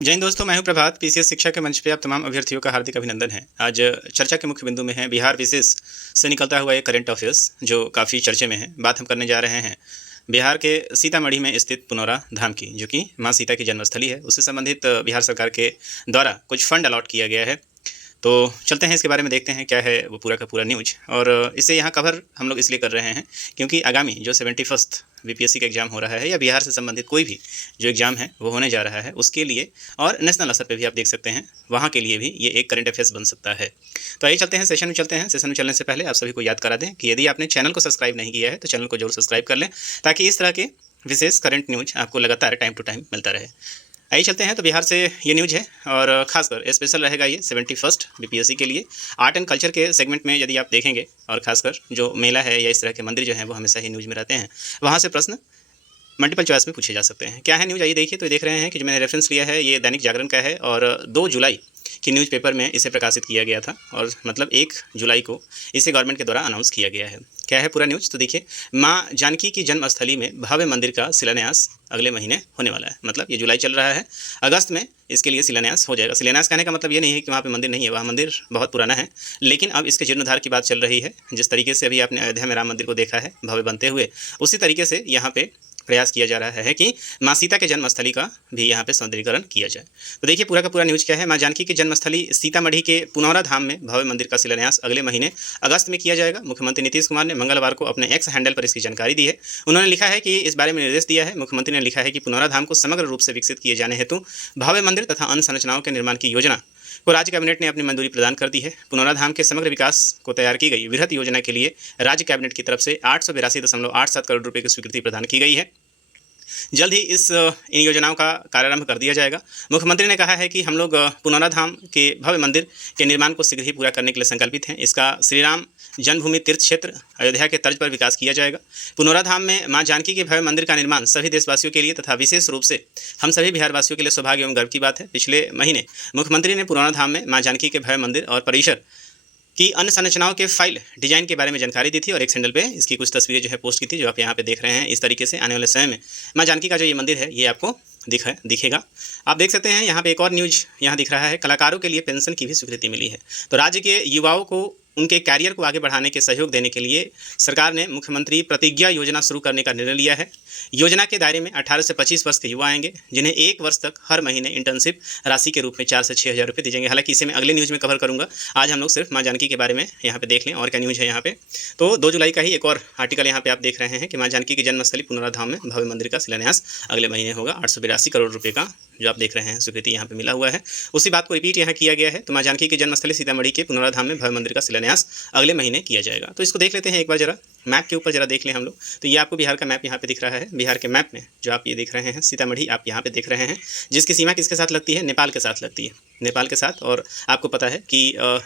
जय हिंद दोस्तों, मैं हूं प्रभात। पीसीएस शिक्षा के मंच पे आप तमाम अभ्यर्थियों का हार्दिक अभिनंदन है। आज चर्चा के मुख्य बिंदु में है बिहार विशेष से निकलता हुआ एक करंट अफेयर्स जो काफ़ी चर्चे में है। बात हम करने जा रहे हैं बिहार के सीतामढ़ी में स्थित पुनौरा धाम की, जो कि माँ सीता की जन्मस्थली है। उससे संबंधित बिहार सरकार के द्वारा कुछ फंड अलॉट किया गया है। तो चलते हैं इसके बारे में, देखते हैं क्या है वो पूरा का पूरा न्यूज। और इसे यहाँ कवर हम लोग इसलिए कर रहे हैं क्योंकि आगामी जो 71st बीपीएससी का एग्जाम हो रहा है या बिहार से संबंधित कोई भी जो एग्जाम है वो होने जा रहा है, उसके लिए और नेशनल स्तर पे भी आप देख सकते हैं वहाँ के लिए भी ये एक करंट अफेयर्स बन सकता है। तो आइए चलते हैं सेशन में चलते हैं। सेशन में चलने से पहले आप सभी को याद करा दें कि यदि आपने चैनल को सब्सक्राइब नहीं किया है तो चैनल को जरूर सब्सक्राइब कर लें, ताकि इस तरह के विशेष करंट न्यूज आपको लगातार टाइम टू टाइम मिलता रहे। आइए चलते हैं। तो बिहार से ये न्यूज़ है और खासकर स्पेशल रहेगा ये 71st बीपीएससी के लिए। आर्ट एंड कल्चर के सेगमेंट में यदि आप देखेंगे, और खासकर जो मेला है या इस तरह के मंदिर जो हैं वो हमेशा ही न्यूज़ में रहते हैं, वहाँ से प्रश्न मल्टीपल चॉइस में पूछे जा सकते हैं। क्या है न्यूज़, आइए देखिए। तो देख रहे हैं कि जो मैंने रेफरेंस लिया है ये दैनिक जागरण का है और 2 जुलाई की न्यूज़पेपर में इसे प्रकाशित किया गया था, और मतलब 1 जुलाई को इसे गवर्नमेंट के द्वारा अनाउंस किया गया है। क्या है पूरा न्यूज़, तो देखिए। माँ जानकी की जन्मस्थली में भव्य मंदिर का शिलान्यास अगले महीने होने वाला है। मतलब ये जुलाई चल रहा है, अगस्त में इसके लिए शिलान्यास हो जाएगा। शिलान्यास कहने का मतलब ये नहीं है कि वहाँ पे मंदिर नहीं है, वहाँ मंदिर बहुत पुराना है, लेकिन अब इसके जीर्णोद्धार की बात चल रही है। जिस तरीके से अभी आपने अयोध्या में राम मंदिर को देखा है भव्य बनते हुए, उसी तरीके से यहाँ पे प्रयास किया जा रहा है कि माँ सीता के जन्मस्थली का भी यहाँ पे सौंदर्यीकरण किया जाए। तो देखिए पूरा का पूरा न्यूज़ क्या है। माँ जानकी की जन्मस्थली सीतामढ़ी के पुनौरा धाम में भव्य मंदिर का शिलान्यास अगले महीने अगस्त में किया जाएगा। मुख्यमंत्री नीतीश कुमार ने मंगलवार को अपने एक्स हैंडल पर इसकी जानकारी दी है। उन्होंने लिखा है कि इस बारे में निर्देश दिया है। मुख्यमंत्री ने लिखा है कि पुनौरा धाम को समग्र रूप से विकसित किए जाने हेतु भव्य मंदिर तथा अन्य संरचनाओं के निर्माण की योजना को राज्य कैबिनेट ने अपनी मंजूरी प्रदान कर दी है। पुनौरा धाम के समग्र विकास को तैयार की गई वृहद योजना के लिए राज्य कैबिनेट की तरफ से 882.87 करोड़ रुपये की स्वीकृति प्रदान की गई है। जल्द ही इन योजनाओं का कार्यारंभ कर दिया जाएगा। मुख्यमंत्री ने कहा है कि हम लोग पुनौरा धाम के भव्य मंदिर के निर्माण को शीघ्र ही पूरा करने के लिए संकल्पित हैं। इसका श्री राम जन्मभूमि तीर्थ क्षेत्र अयोध्या के तर्ज पर विकास किया जाएगा। पुनौरा धाम में मां जानकी के भव्य मंदिर का निर्माण सभी देशवासियों के लिए तथा विशेष रूप से हम सभी बिहारवासियों के लिए सौभाग्य एवं गर्व की बात है। पिछले महीने मुख्यमंत्री ने पुनौरा धाम में मां जानकी के भव्य मंदिर और परिसर की अन्य संरचनाओं के फाइल डिजाइन के बारे में जानकारी दी थी और एक सैंडल पे इसकी कुछ तस्वीरें जो है पोस्ट की थी, जो आप यहाँ पे देख रहे हैं। इस तरीके से आने वाले समय में माँ जानकी का जो ये मंदिर है ये आपको दिखेगा। आप देख सकते हैं यहाँ पे एक और न्यूज यहाँ दिख रहा है, कलाकारों के लिए पेंशन की भी स्वीकृति मिली है। तो राज्य के युवाओं को उनके कैरियर को आगे बढ़ाने के सहयोग देने के लिए सरकार ने मुख्यमंत्री प्रतिज्ञा योजना शुरू करने का निर्णय लिया है। योजना के दायरे में 18 से 25 वर्ष के युवा आएंगे, जिन्हें 1 वर्ष तक हर महीने इंटर्नशिप राशि के रूप में 4 से 6 हज़ार रुपये दी जाएंगे। हालांकि इसे मैं अगले न्यूज़ में कवर करूंगा, आज हम लोग सिर्फ माँ जानकी के बारे में यहाँ पे देख लें और क्या न्यूज़ है यहाँ पे। तो 2 जुलाई का ही एक और आर्टिकल यहाँ पे आप देख रहे हैं कि माँ जानकी की जन्मस्थली पुनौरा धाम में भव्य मंदिर का शिलान्यास अगले महीने होगा। 882 करोड़ रुपये का जो आप देख रहे हैं स्वीकृति यहाँ पे मिला हुआ है, उसी बात को रिपीट यहाँ किया गया है। तो माँ जानकी की जन्मस्थली सीतामढ़ी के पुनौरा धाम में भव्य मंदिर का शिलान्यास अगले महीने किया जाएगा। तो इसको देख लेते हैं एक बार जरा, मैप के ऊपर जरा देख लें हम लोग। तो ये आपको बिहार का मैप यहाँ पे दिख रहा है। बिहार के मैप में जो आप ये देख रहे हैं सीतामढ़ी आप यहाँ पे देख रहे हैं, जिसकी सीमा किसके साथ लगती है, नेपाल के साथ लगती है, नेपाल के साथ। और आपको पता है कि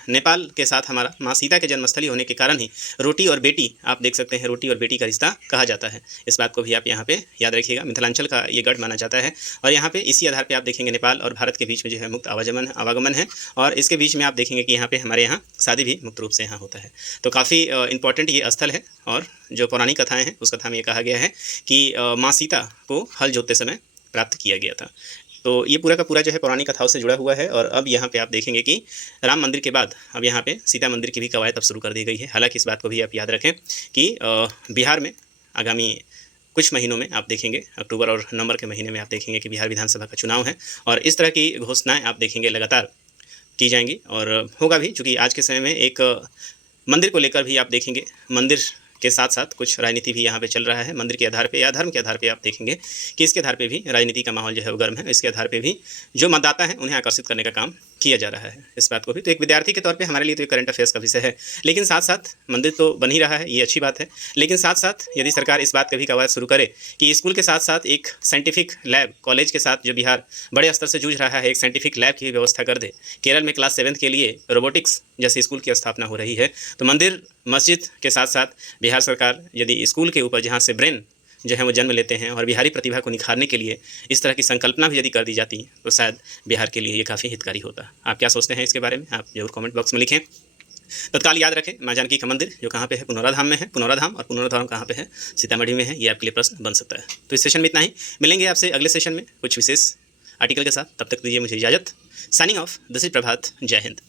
नेपाल के साथ हमारा माँ सीता के जन्मस्थली होने के कारण ही रोटी और बेटी, आप देख सकते हैं रोटी और बेटी का रिश्ता कहा जाता है। इस बात को भी आप यहाँ पे याद रखिएगा। मिथिलांचल का ये गढ़ माना जाता है और यहाँ पे इसी आधार पर आप देखेंगे नेपाल और भारत के बीच में जो है मुक्त आवागमन है, और इसके बीच में आप देखेंगे कि यहाँ पे हमारे यहाँ शादी भी मुक्त रूप से यहाँ होता है। तो काफ़ी इंपॉर्टेंट ये स्थल है। और जो पौराणिक कथाएं हैं उस कथा में ये कहा गया है कि माँ सीता को हल जोतते समय प्राप्त किया गया था। तो ये पूरा का पूरा जो है पौराणिक कथाओं से जुड़ा हुआ है। और अब यहाँ पे आप देखेंगे कि राम मंदिर के बाद अब यहाँ पे सीता मंदिर की भी कवायद अब शुरू कर दी गई है। हालांकि इस बात को भी आप याद रखें कि बिहार में आगामी कुछ महीनों में आप देखेंगे, अक्टूबर और नवंबर के महीने में आप देखेंगे कि बिहार विधानसभा का चुनाव है, और इस तरह की घोषणाएँ आप देखेंगे लगातार की जाएंगी और होगा भी। चूँकि आज के समय में एक मंदिर को लेकर भी आप देखेंगे, मंदिर के साथ साथ कुछ राजनीति भी यहाँ पे चल रहा है। मंदिर के आधार पे या धर्म के आधार पे आप देखेंगे कि इसके आधार पे भी राजनीति का माहौल जो है वो गर्म है। इसके आधार पे भी जो मतदाता हैं उन्हें आकर्षित करने का काम किया जा रहा है। इस बात को भी, तो एक विद्यार्थी के तौर पे हमारे लिए तो ये करंट अफेयर्स का विषय है, लेकिन साथ साथ मंदिर तो बन ही रहा है, ये अच्छी बात है। लेकिन साथ साथ यदि सरकार इस बात का भी कवायद शुरू करे कि स्कूल के साथ साथ एक साइंटिफिक लैब, कॉलेज के साथ जो बिहार बड़े स्तर से जूझ रहा है, एक साइंटिफिक लैब की व्यवस्था कर दे। केरल में क्लास 7th के लिए रोबोटिक्स जैसे स्कूल की स्थापना हो रही है। तो मंदिर मस्जिद के साथ साथ बिहार सरकार यदि स्कूल के ऊपर, जहाँ से ब्रेन जो है वो जन्म लेते हैं और बिहारी प्रतिभा को निखारने के लिए इस तरह की संकल्पना भी यदि कर दी जाती तो शायद बिहार के लिए ये काफ़ी हितकारी होता। आप क्या सोचते हैं इसके बारे में, आप जरूर कमेंट बॉक्स में लिखें। तत्काल याद रखें माँ जानकी का मंदिर जो कहाँ पे है, पुनौरा धाम में है। पुनौरा धाम और पुनौरा धाम कहाँ पे है, सीतामढ़ी में है। ये आपके लिए प्रश्न बन सकता है। तो इस सेशन में इतना ही, मिलेंगे आपसे अगले सेशन में कुछ विशेष आर्टिकल के साथ। तब तक दीजिए मुझे इजाज़त। साइनिंग ऑफ, दिस इज प्रभात। जय हिंद।